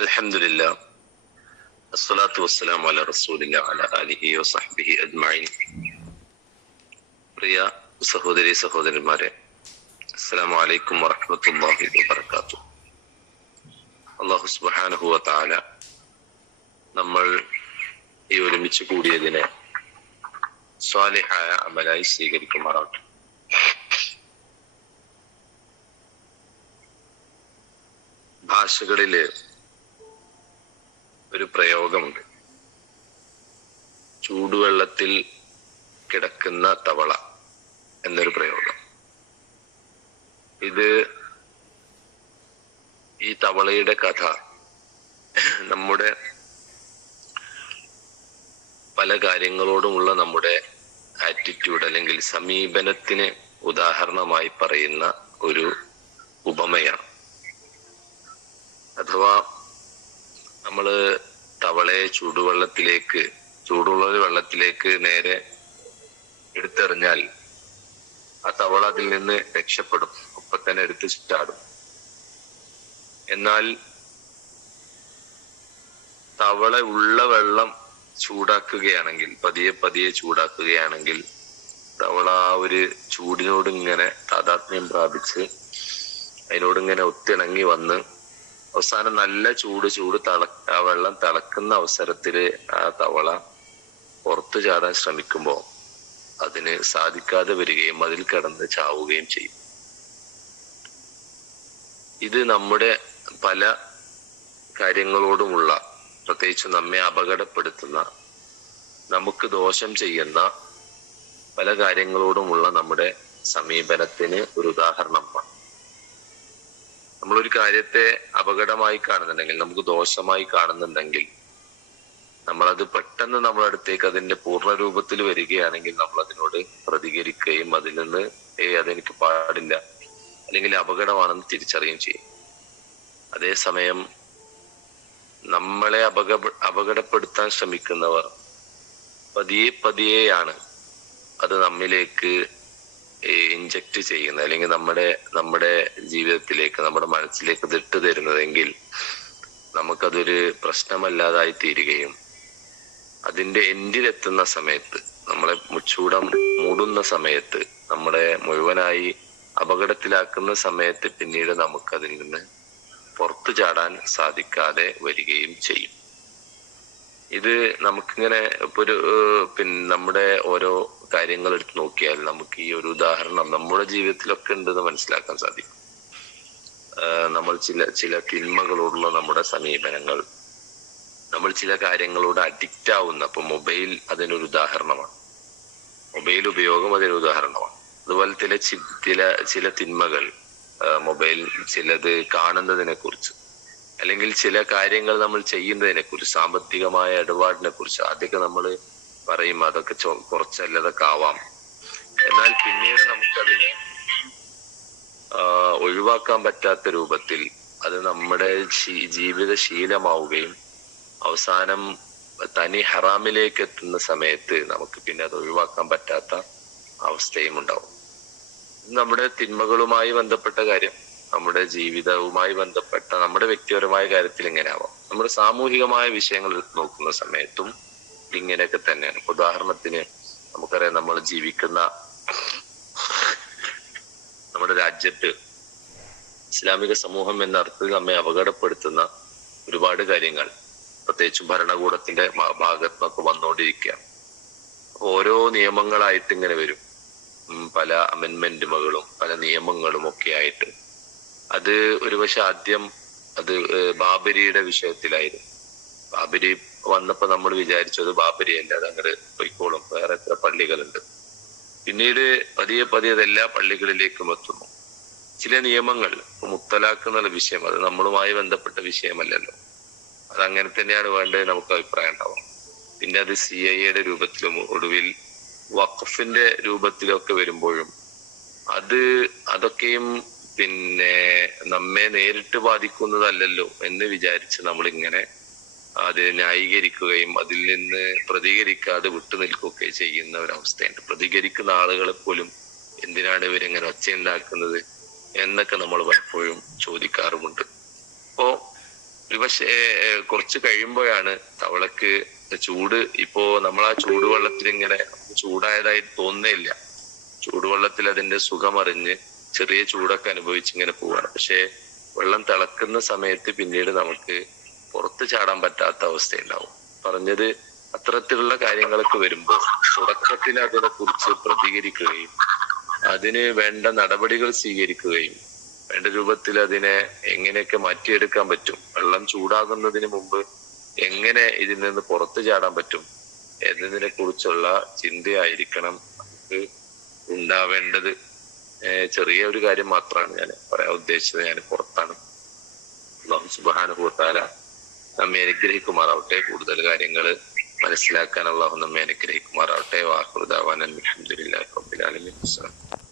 അലഹമില്ല അസ്സലാത്തു വസ്സലാം അല റസൂലില്ല അല അലിഹി വസഹ്ബിഹി അജ്മൈൻ പ്രിയ സഹോദരി സഹോദരന്മാരെ അസ്സലാമു അലൈക്കും വറഹ്മത്തുള്ളാഹി വബറകാത്തു. അള്ളാഹു സുബ്ഹാനഹു വ നമ്മൾ ഈ ഒരുമിച്ച് കൂടിയതിനെ സ്വാലിഹായ അമലായി സ്വീകരിക്കുമാറാകട്ടെ. ഭാഷകളിൽ ഒരു പ്രയോഗമുണ്ട്. ചൂടുവെള്ളത്തിൽ കിടക്കുന്ന തവള എന്നൊരു പ്രയോഗം. ഇത് ഈ തവളയുടെ കഥ നമ്മുടെ പല കാര്യങ്ങളോടുമുള്ള നമ്മുടെ ആറ്റിറ്റ്യൂഡ് അല്ലെങ്കിൽ സമീപനത്തിന് ഉദാഹരണമായി പറയുന്ന ഒരു ഉപമയാണ്. അഥവാ നമ്മൾ തവളയെ ചൂടുവെള്ളത്തിലേക്ക് ചൂടുള്ള വെള്ളത്തിലേക്ക് നേരെ എടുത്തെറിഞ്ഞാൽ ആ തവള അതിൽ നിന്ന് രക്ഷപ്പെടും. ഒപ്പം തന്നെ എടുത്ത് ചുറ്റാടും എന്നാൽ തവള ഉള്ള വെള്ളം ചൂടാക്കുകയാണെങ്കിൽ പതിയെ പതിയെ ചൂടാക്കുകയാണെങ്കിൽ തവള ആ ഒരു ചൂടിനോട് ഇങ്ങനെ താതാത്മ്യം പ്രാപിച്ച് അതിനോട് ഇങ്ങനെ ഒത്തിണങ്ങി വന്ന് അവസാനം നല്ല ചൂട് ചൂട് തള ആ വെള്ളം തിളക്കുന്ന അവസരത്തിൽ ആ തവള പുറത്തു ചാടാൻ ശ്രമിക്കുമ്പോൾ അതിന് സാധിക്കാതെ വരികയും അതിൽ കിടന്ന് ചാവുകയും ചെയ്യും. ഇത് നമ്മുടെ പല കാര്യങ്ങളോടുമുള്ള പ്രത്യേകിച്ച് നമ്മെ അപകടപ്പെടുത്തുന്ന നമുക്ക് ദോഷം ചെയ്യുന്ന പല കാര്യങ്ങളോടുമുള്ള നമ്മുടെ സമീപനത്തിന് ഒരു ഉദാഹരണമാണ്. നമ്മളൊരു കാര്യത്തെ അപകടമായി കാണുന്നുണ്ടെങ്കിൽ നമുക്ക് ദോഷമായി കാണുന്നുണ്ടെങ്കിൽ നമ്മളത് പെട്ടെന്ന് നമ്മുടെ അടുത്തേക്ക് അതിന്റെ പൂർണ രൂപത്തിൽ വരികയാണെങ്കിൽ നമ്മൾ അതിനോട് പ്രതികരിക്കുകയും അതിൽ നിന്ന് ഏ അതെനിക്ക് പാടില്ല. അല്ലെങ്കിൽ അപകടമാണെന്ന് തിരിച്ചറിയുകയും ചെയ്യും. അതേസമയം നമ്മളെ അപക അപകടപ്പെടുത്താൻ ശ്രമിക്കുന്നവർ പതിയെ പതിയെയാണ് അത് നമ്മിലേക്ക് ഇഞ്ചക്ട് ചെയ്യുന്നത് അല്ലെങ്കിൽ നമ്മുടെ നമ്മുടെ ജീവിതത്തിലേക്ക് നമ്മുടെ മനസ്സിലേക്ക് ഇതിട്ട് തരുന്നതെങ്കിൽ നമുക്കതൊരു പ്രശ്നമല്ലാതായി തീരുകയും അതിന്റെ എൻഡിലെത്തുന്ന സമയത്ത് നമ്മളെ മുച്ചൂടം മൂടുന്ന സമയത്ത് നമ്മളെ മുഴുവനായി അപകടത്തിലാക്കുന്ന സമയത്ത് പിന്നീട് നമുക്കതിൽ നിന്ന് പുറത്തു ചാടാൻ സാധിക്കാതെ വരികയും ചെയ്യും. ഇത് നമുക്കിങ്ങനെ ഒരു പിന്നെ നമ്മുടെ ഓരോ കാര്യങ്ങൾ എടുത്ത് നോക്കിയാൽ നമുക്ക് ഈ ഒരു ഉദാഹരണം നമ്മുടെ ജീവിതത്തിലൊക്കെ ഉണ്ടെന്ന് മനസ്സിലാക്കാൻ സാധിക്കും. നമ്മൾ ചില ചില തിന്മകളോടുള്ള നമ്മുടെ സമീപനങ്ങൾ നമ്മൾ ചില കാര്യങ്ങളോട് അഡിക്റ്റ് ആവുന്ന അപ്പൊ മൊബൈൽ അതിനൊരു ഉദാഹരണമാണ്. മൊബൈൽ ഉപയോഗം അതിനൊരു ഉദാഹരണമാണ്. അതുപോലെ ചില ചില ചില തിന്മകൾ മൊബൈൽ ചിലത് കാണുന്നതിനെ കുറിച്ച് അല്ലെങ്കിൽ ചില കാര്യങ്ങൾ നമ്മൾ ചെയ്യുന്നതിനെ കുറിച്ച് സാമ്പത്തികമായ ഇടപാടിനെ കുറിച്ച് ആദ്യമൊക്കെ നമ്മൾ പറയും. അതൊക്കെ കുറച്ചല്ലതൊക്കെ ആവാം. എന്നാൽ പിന്നീട് നമുക്കതിനെ ഒഴിവാക്കാൻ പറ്റാത്ത രൂപത്തിൽ അത് നമ്മുടെ ജീവിത ശീലമാവുകയും അവസാനം തനി ഹറാമിലേക്ക് എത്തുന്ന സമയത്ത് നമുക്ക് പിന്നെ അത് ഒഴിവാക്കാൻ പറ്റാത്ത അവസ്ഥയും ഉണ്ടാവും. നമ്മുടെ തിന്മകളുമായി ബന്ധപ്പെട്ട കാര്യം. നമ്മുടെ ജീവിതവുമായി ബന്ധപ്പെട്ട നമ്മുടെ വ്യക്തിപരമായ കാര്യത്തിൽ ഇങ്ങനെ ആവാം നമ്മുടെ സാമൂഹികമായ വിഷയങ്ങൾ നോക്കുന്ന സമയത്തും ഇങ്ങനെയൊക്കെ തന്നെയാണ്. ഉദാഹരണത്തിന് നമുക്കറിയാം നമ്മൾ ജീവിക്കുന്ന നമ്മുടെ രാജ്യത്ത് ഇസ്ലാമിക സമൂഹം എന്ന അർത്ഥത്തിൽ നമ്മെ അപകടപ്പെടുത്തുന്ന ഒരുപാട് കാര്യങ്ങൾ പ്രത്യേകിച്ചും ഭരണകൂടത്തിന്റെ ഭാഗത്ത് നിന്നൊക്കെ വന്നുകൊണ്ടിരിക്കുകയാണ്. ഓരോ നിയമങ്ങളായിട്ട് ഇങ്ങനെ വരും. പല അമെന്മെന്റുകളും പല നിയമങ്ങളും ഒക്കെ ആയിട്ട് അത് ഒരുപക്ഷെ ആദ്യം അത് ബാബരിയുടെ വിഷയത്തിലായിരുന്നു. ബാബരി വന്നപ്പോ നമ്മൾ വിചാരിച്ചത് ബാബരി അല്ല അത് അങ്ങനെ പൊയ്ക്കോളും വേറെ എത്ര പള്ളികളുണ്ട്. പിന്നീട് പതിയെ പതിയെ എല്ലാ പള്ളികളിലേക്കും എത്തുന്നു. ചില നിയമങ്ങൾ മുത്തലാക്ക് എന്നുള്ള വിഷയം അത് നമ്മളുമായി ബന്ധപ്പെട്ട വിഷയമല്ലല്ലോ. അത് അങ്ങനെ തന്നെയാണ് വേണ്ടത് നമുക്ക് അഭിപ്രായം ഉണ്ടാവാം പിന്നെ അത് സി ഐ എയുടെ രൂപത്തിലും ഒടുവിൽ വഖഫിന്റെ രൂപത്തിലൊക്കെ വരുമ്പോഴും അത് അതൊക്കെയും പിന്നെ നമ്മെ നേരിട്ട് ബാധിക്കുന്നതല്ലല്ലോ എന്ന് വിചാരിച്ച് നമ്മൾ ഇങ്ങനെ അത് ന്യായീകരിക്കുകയും അതിൽ നിന്ന് പ്രതികരിക്കാതെ വിട്ടു നിൽക്കുകയൊക്കെ ചെയ്യുന്ന ഒരവസ്ഥയുണ്ട്. പ്രതികരിക്കുന്ന ആളുകളെ പോലും എന്തിനാണ് ഇവരിങ്ങനെ ഒച്ചയുണ്ടാക്കുന്നത് എന്നൊക്കെ നമ്മൾ പലപ്പോഴും ചോദിക്കാറുമുണ്ട്. അപ്പോ പക്ഷേ കുറച്ച് കഴിയുമ്പോഴാണ് തവളക്ക് ചൂട്. ഇപ്പോ നമ്മൾ ആ ചൂടുവെള്ളത്തിൽ ഇങ്ങനെ ചൂടായതായി തോന്നുന്നില്ല ചൂടുവെള്ളത്തിൽ അതിന്റെ സുഖം അറിഞ്ഞ് ചെറിയ ചൂടൊക്കെ അനുഭവിച്ച് ഇങ്ങനെ പോവാണ്. പക്ഷെ വെള്ളം തിളക്കുന്ന സമയത്ത് പിന്നീട് നമുക്ക് പുറത്ത് ചാടാൻ പറ്റാത്ത അവസ്ഥയുണ്ടാവും. പറഞ്ഞത് അത്തരത്തിലുള്ള കാര്യങ്ങളൊക്കെ വരുമ്പോൾ തുടക്കത്തിൽ അതിനെ കുറിച്ച് പ്രതികരിക്കുകയും അതിന് വേണ്ട നടപടികൾ സ്വീകരിക്കുകയും വേണ്ട രൂപത്തിൽ അതിനെ എങ്ങനെയൊക്കെ മാറ്റിയെടുക്കാൻ പറ്റും വെള്ളം ചൂടാകുന്നതിന് മുമ്പ് എങ്ങനെ ഇതിൽ നിന്ന് പുറത്തു ചാടാൻ പറ്റും എന്നതിനെ കുറിച്ചുള്ള ചിന്തയായിരിക്കണം ഉണ്ടാവേണ്ടത്. ചെറിയ ഒരു കാര്യം മാത്രമാണ് ഞാൻ പറയാൻ ഉദ്ദേശിച്ചത്. ഞാൻ പുറത്താണ്. അള്ളാഹു സുബാനുഭൂത്താല നമ്മെ അനുഗ്രഹിക്കുമാറാവട്ടെ. കൂടുതൽ കാര്യങ്ങൾ മനസ്സിലാക്കാൻ അള്ളാഹു നമ്മെ അനുഗ്രഹിക്കുമാറാവട്ടെ. വാഹുദാവാൻ അലഹമുല്ലാ